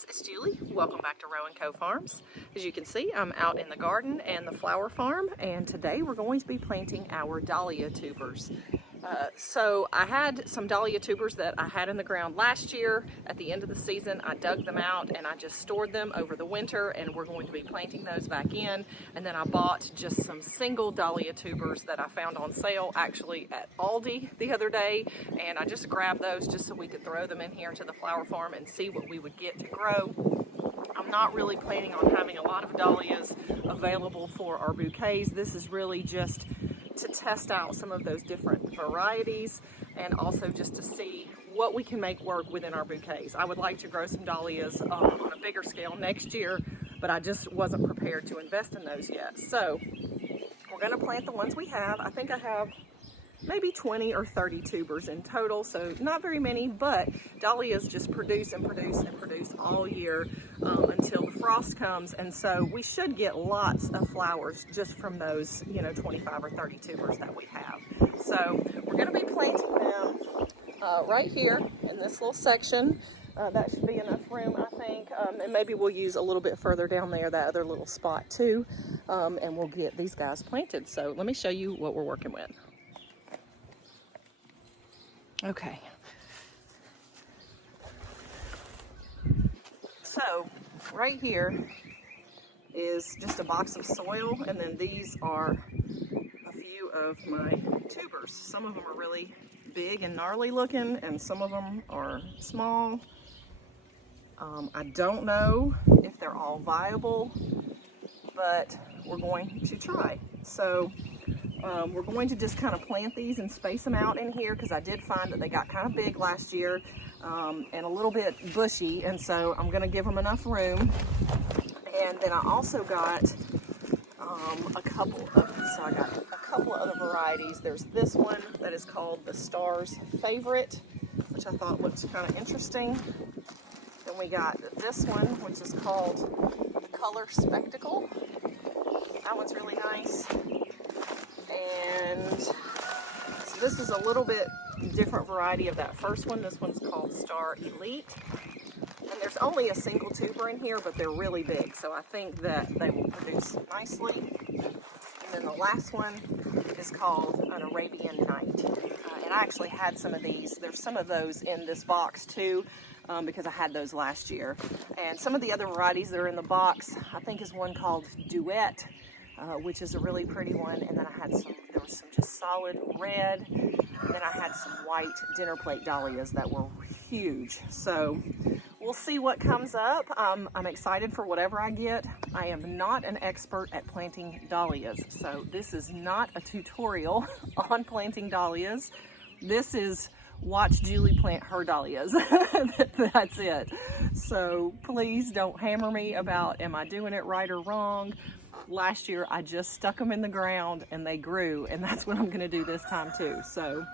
friends, it's Julie. Welcome back to Row & Co Farms. As you can see, I'm out in the garden and the flower farm, and today we're going to be planting our dahlia tubers. So I had some dahlia tubers that I had in the ground last year. At the end of the season, I dug them out and I just stored them over the winter, and we're going to be planting those back in. And then I bought just some single dahlia tubers that I found on sale actually at Aldi the other day, and I just grabbed those just so we could throw them in here to the flower farm and see what we would get to grow. I'm not really planning on having a lot of dahlias available for our bouquets. This is really just to test out some of those different varieties and also just to see what we can make work within our bouquets. I would like to grow some dahlias on a bigger scale next year, but I just wasn't prepared to invest in those yet. So we're going to plant the ones we have. I think I have maybe 20 or 30 tubers in total, so not very many, but dahlias just produce and produce and produce all year until the frost comes, and so we should get lots of flowers just from those 25 or 30 tubers that we have. So we're going to be planting them right here in this little section. That should be enough room, I think, and maybe we'll use a little bit further down there, that other little spot too, and we'll get these guys planted. So let me show you what we're working with. Okay, so right here is just a box of soil, and then these are a few of my tubers. Some of them are really big and gnarly looking, and some of them are small. I don't know if they're all viable, but we're going to try. So we're going to just kind of plant these and space them out in here, because I did find that they got kind of big last year and a little bit bushy, and so I'm going to give them enough room. And then I also got a couple of other varieties. There's this one that is called the Star's Favorite, which I thought looked kind of interesting. Then we got this one, which is called the Color Spectacle. That one's really nice. And so this is a little bit different variety of that first one. This one's called Star Elite. And there's only a single tuber in here, but they're really big, so I think that they will produce nicely. And then the last one is called an Arabian Night. And I actually had some of these. There's some of those in this box too, because I had those last year. And some of the other varieties that are in the box, I think is one called Duet, which is a really pretty one. And then there was some just solid red. And then I had some white dinner plate dahlias that were huge. So we'll see what comes up. I'm excited for whatever I get. I am not an expert at planting dahlias, so this is not a tutorial on planting dahlias. This is watch Julie plant her dahlias. That's it. So please don't hammer me about am I doing it right or wrong. Last year I just stuck them in the ground and they grew, and that's what I'm going to do this time too. So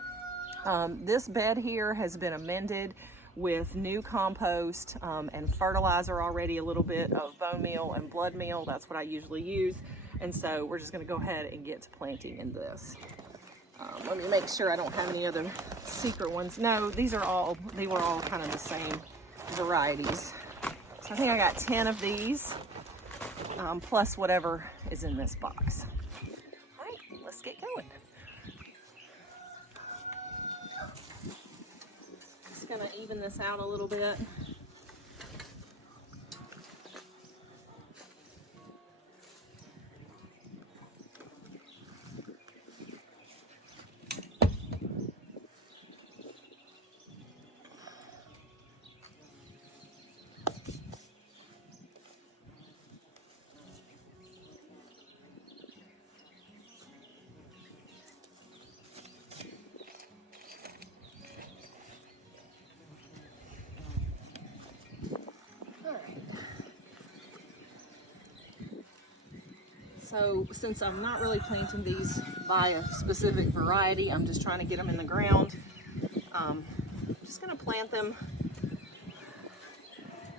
this bed here has been amended with new compost and fertilizer already, a little bit of bone meal and blood meal. That's what I usually use. And so we're just going to go ahead and get to planting in this. Let me make sure I don't have any other secret ones. No, they were all kind of the same varieties. So I think I got 10 of these, plus whatever is in this box. All right, let's get going. Just gonna even this out a little bit. So since I'm not really planting these by a specific variety, I'm just trying to get them in the ground. I'm just going to plant them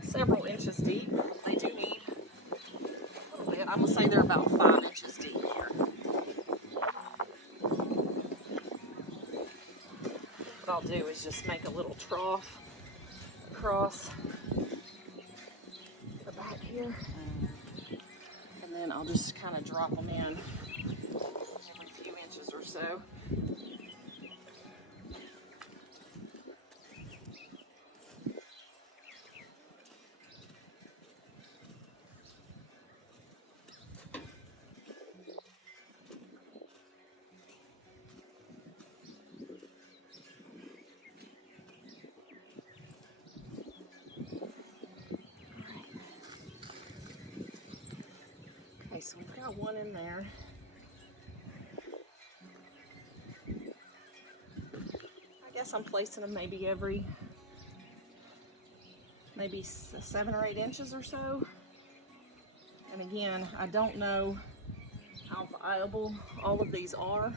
several inches deep. They do need a little bit. I'm going to say they're about 5 inches deep here. What I'll do is just make a little trough across here. And then I'll just kind of drop them in every few inches or so. Okay, so we've got one in there. I guess I'm placing them maybe every, maybe 7 or 8 inches or so. And again, I don't know how viable all of these are.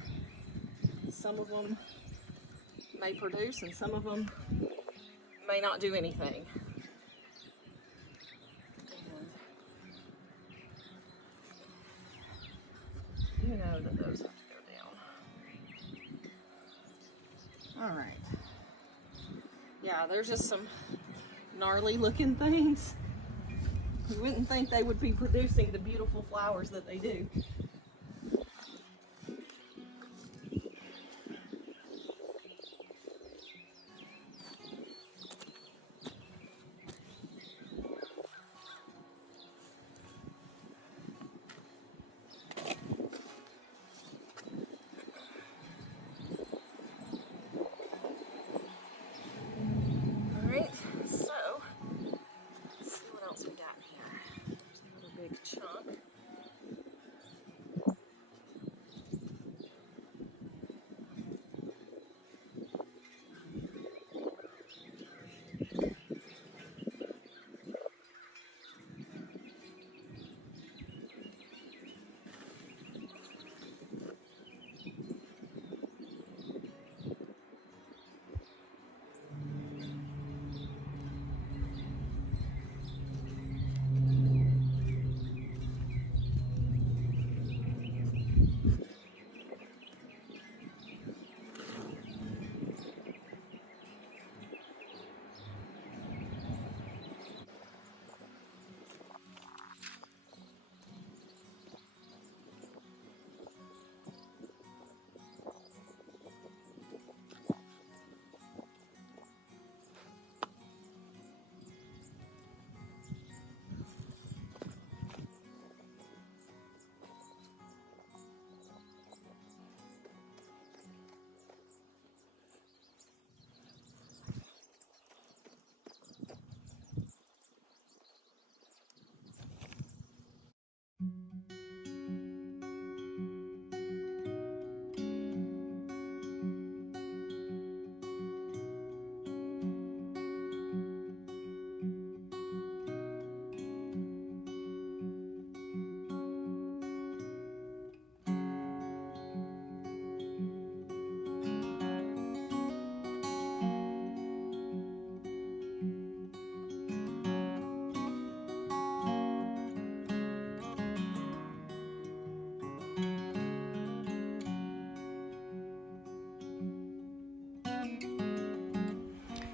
Some of them may produce and some of them may not do anything. And you know that those have to go down. All right. Yeah, there's just some gnarly looking things. You wouldn't think they would be producing the beautiful flowers that they do. Chunk.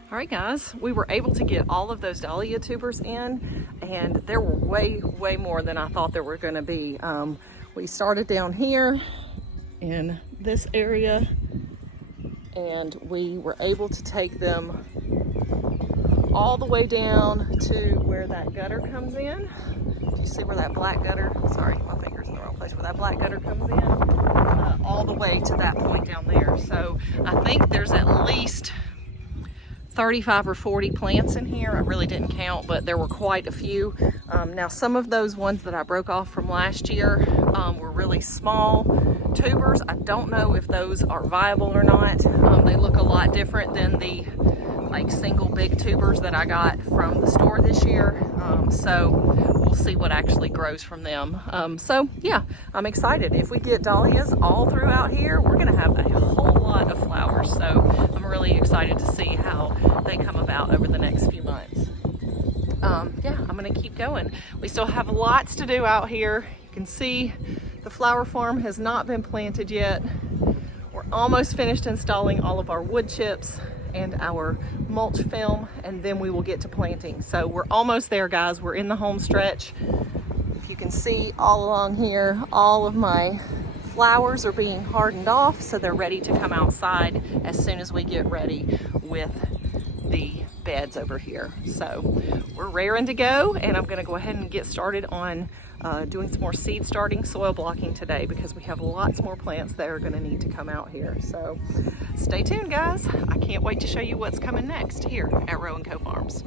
All right, guys, we were able to get all of those dahlia tubers in, and there were way more than I thought there were going to be. We started down here in this area, and we were able to take them all the way down to where that gutter comes in. Do you see where that black gutter, sorry, my finger's in the wrong place, where that black gutter comes in? All the way to that point down there. So I think there's at least 35 or 40 plants in here. I really didn't count, but there were quite a few. Now some of those ones that I broke off from last year were really small tubers. I don't know if those are viable or not. They look a lot different than the like single big tubers that I got from the store this year. So we'll see what actually grows from them. So yeah, I'm excited. If we get dahlias all throughout here, we're gonna have a whole lot of flowers. So I'm really excited to see how they come about over the next few months. Yeah, I'm gonna keep going. We still have lots to do out here. You can see the flower farm has not been planted yet. We're almost finished installing all of our wood chips, and our mulch film, and then we will get to planting. So we're almost there, guys. We're in the home stretch. If you can see all along here, all of my flowers are being hardened off, so they're ready to come outside as soon as we get ready with the beds over here. So we're raring to go, and I'm going to go ahead and get started on doing some more seed starting soil blocking today, because we have lots more plants that are going to need to come out here. So stay tuned, guys. I can't wait to show you what's coming next here at Row & Co Farms.